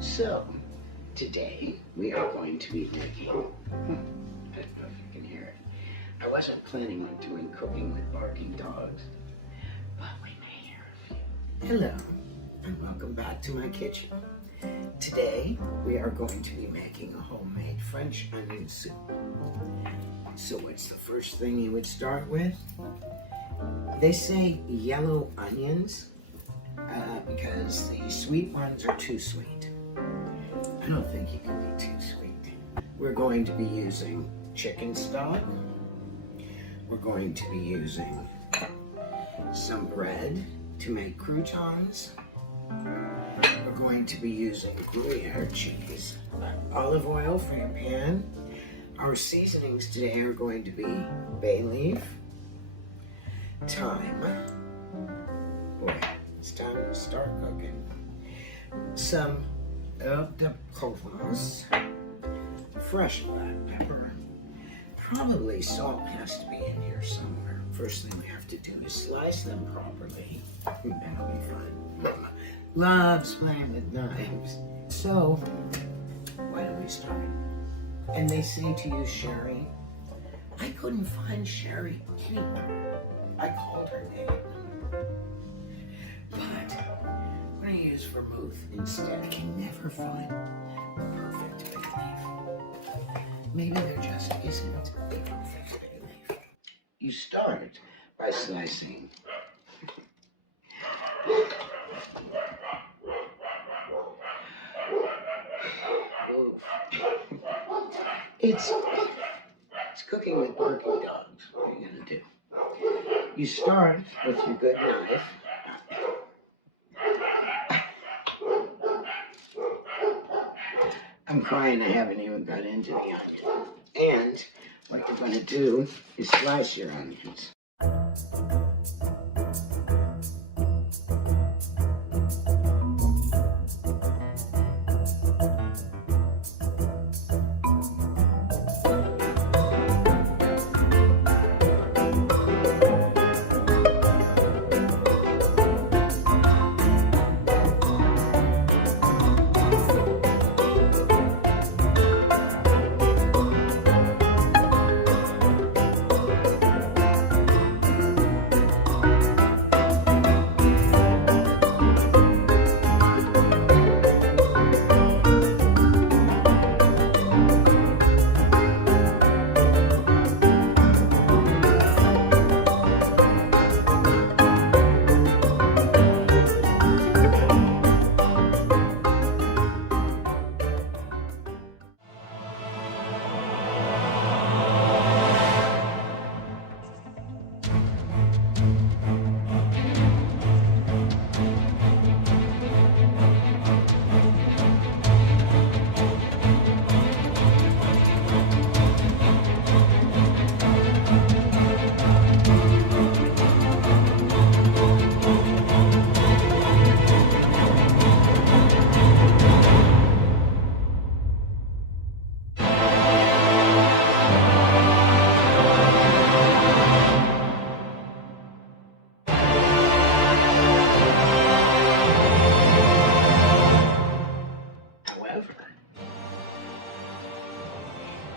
So, today we are going to be making, I don't know if you can hear it. I wasn't planning on doing cooking with barking dogs, but we may hear a few. Hello, and welcome back to my kitchen. Today we are going to be making a homemade French onion soup. So what's the first thing you would start with? They say yellow onions because the sweet ones are too sweet. I don't think you can be too sweet. We're going to be using chicken stock. We're going to be using some bread to make croutons. We're going to be using Gruyere cheese, olive oil for your pan. Our seasonings today are going to be bay leaf, thyme. Boy, it's time to start cooking. Some herbe de Provence, fresh black pepper. Probably salt has to be in here somewhere. First thing we have to do is slice them properly. That'll be fun. Mama loves playing with knives. So, why don't we start? And they say to use sherry. I couldn't find sherry anywhere. I called her name. But I'm going to use vermouth instead. I can never find the perfect bay leaf. Maybe there just isn't a perfect bay leaf. You start by slicing. It's cooking with barking dogs. What are you gonna do? You start with your good knife. I'm crying I haven't even got into the onion. And what you're gonna do is slice your onions.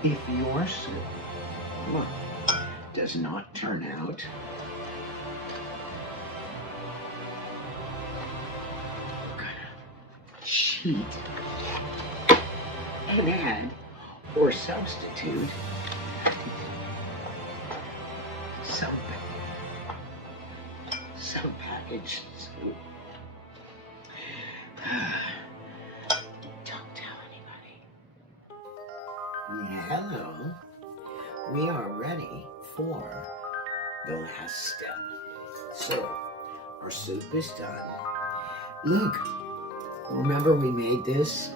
If your soup does not turn out cheat and add or substitute some packaged soup. Don't tell anybody. Hello. We are ready for the last step. So, our soup is done. Look, remember we made this?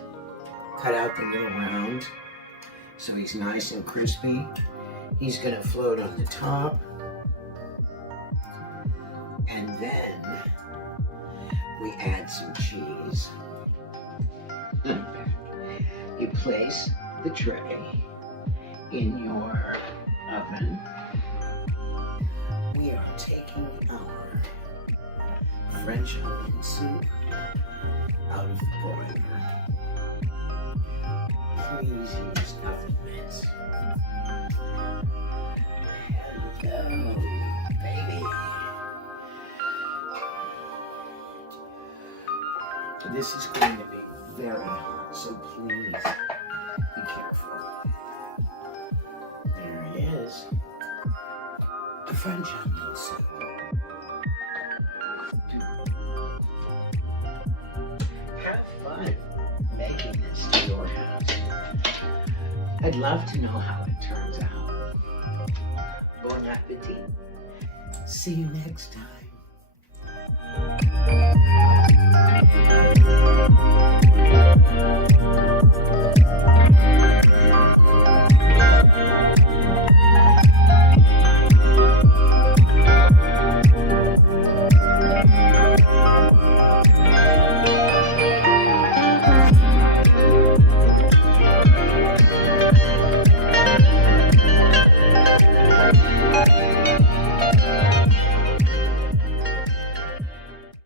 Cut out the little round so he's nice and crispy. He's gonna float on the top. And then we add some cheese. You place the tray in your oven. We are taking our French onion soup out of the boiler. Please use nothing mince. There you go, baby. This is going to be very hot, so please be careful. There it is. A French onion soup. Have fun making this to your house. I'd love to know how it turns out. Bon appetit. See you next time.